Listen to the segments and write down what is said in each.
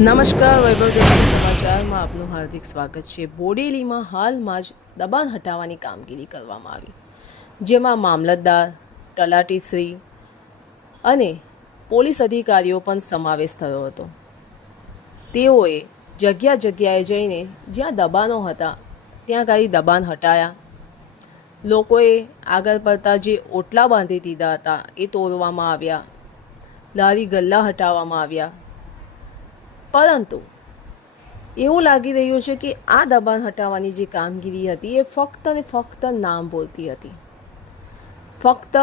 નમસ્કાર, વૈભવ જોશી સમાચારમાં આપનું હાર્દિક સ્વાગત છે। બોડેલીમાં હાલમાં જ દબાણ હટાવવાની કામગીરી કરવામાં આવી, જેમાં મામલતદાર, તલાટીશ્રી અને પોલીસ અધિકારીઓ પણ સમાવેશ થયો હતો। તેઓએ જગ્યાએ જઈને જ્યાં દબાણો હતા ત્યાં ગાડી દબાણ હટાયા। લોકોએ આગળ પડતા જે ઓટલા બાંધી દીધા હતા એ તોડવામાં આવ્યા, લારી ગલ્લા હટાવવામાં આવ્યા। પરંતુ એવું લાગી રહ્યું છે કે આ દબાણ હટાવવાની જે કામગીરી હતી એ ફક્ત ને ફક્ત નામ બોલતી હતી, ફક્ત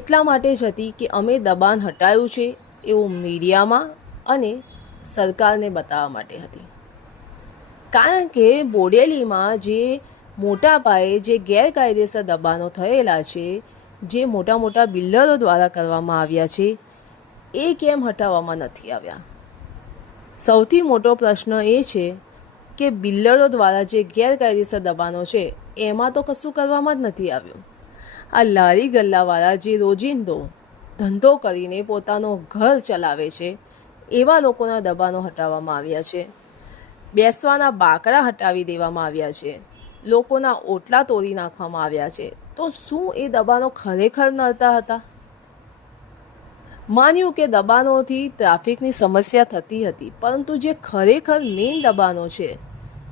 એટલા માટે જ હતી કે અમે દબાણ હટાવ્યું છે એવું મીડિયામાં અને સરકારને બતાવવા માટે હતી। કારણ કે બોડેલીમાં જે મોટા પાયે જે ગેરકાયદેસર દબાણો થયેલા છે, જે મોટા મોટા બિલ્ડરો દ્વારા કરવામાં આવ્યા છે, એ કેમ હટાવવામાં નથી આવ્યા? સૌથી મોટો પ્રશ્ન એ છે કે બિલ્ડરો દ્વારા જે ગેરકાયદેસર દબાણો છે એમાં તો કશું કરવામાં જ નથી આવ્યું। આ લારી ગલ્લાવાળા જે રોજિંદો ધંધો કરીને પોતાનો ઘર ચલાવે છે એવા લોકોના દબાણો હટાવવામાં આવ્યા છે, બેસવાના બાકડા હટાવી દેવામાં આવ્યા છે, લોકોના ઓટલા તોડી નાખવામાં આવ્યા છે। તો શું એ દબાણો ખરેખર નડતા હતા? માન્યું કે દબાણોથી ટ્રાફિકની સમસ્યા થતી હતી, પરંતુ જે ખરેખર મેઇન દબાણો છે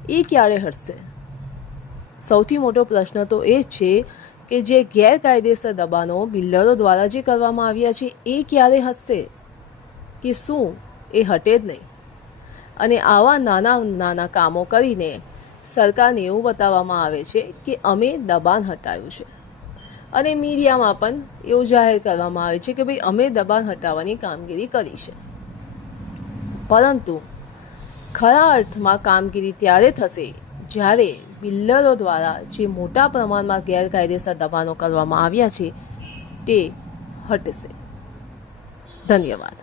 એ ક્યારે હટશે? સૌથી મોટો પ્રશ્ન તો એ જ છે કે જે ગેરકાયદેસર દબાણો બિલ્ડરો દ્વારા જે કરવામાં આવ્યા છે એ ક્યારે હટશે? કે શું એ હટે જ નહીં? અને આવા નાના નાના કામો કરીને સરકારને એવું બતાવવામાં આવે છે કે અમે દબાણ હટાવ્યું છે, અને મીડિયામાં પણ એવું જાહેર કરવામાં આવે છે કે ભાઈ અમે દબાણ હટાવવાની કામગીરી કરી છે। પરંતુ ખરા અર્થમાં કામગીરી ત્યારે થશે જ્યારે બિલ્ડરો દ્વારા જે મોટા પ્રમાણમાં ગેરકાયદેસર દબાણો કરવામાં આવ્યા છે તે હટશે। ધન્યવાદ।